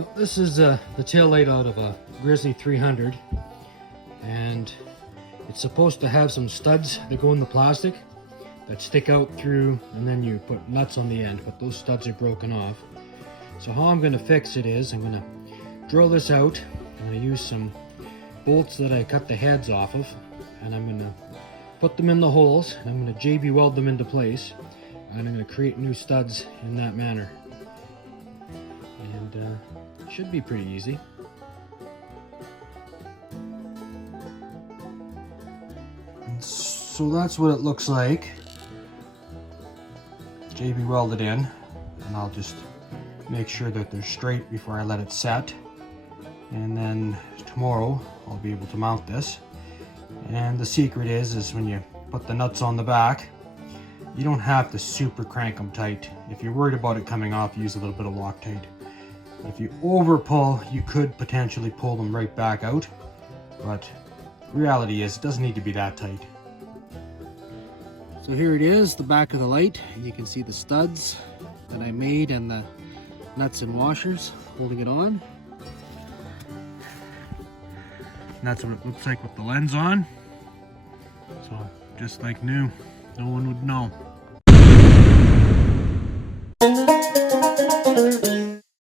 Well, this is the tail light out of a Grizzly 300, and it's supposed to have some studs that go in the plastic that stick out through, and then you put nuts on the end, but those studs are broken off. So how I'm going to fix it is I'm going to drill this out. I'm going to use some bolts that I cut the heads off of, and I'm going to put them in the holes, and I'm going to JB weld them into place, and I'm going to create new studs in that manner. And should be pretty easy. And so that's what it looks like. JB welded in, and I'll just make sure that they're straight before I let it set. And then tomorrow I'll be able to mount this. And the secret is when you put the nuts on the back, you don't have to super crank them tight. If you're worried about it coming off, use a little bit of Loctite. If you over pull, you could potentially pull them right back out, but reality is it doesn't need to be that tight. So here it is, the back of the light, and you can see the studs that I made and the nuts and washers holding it on. And that's what it looks like with the lens on. So just like new, no one would know.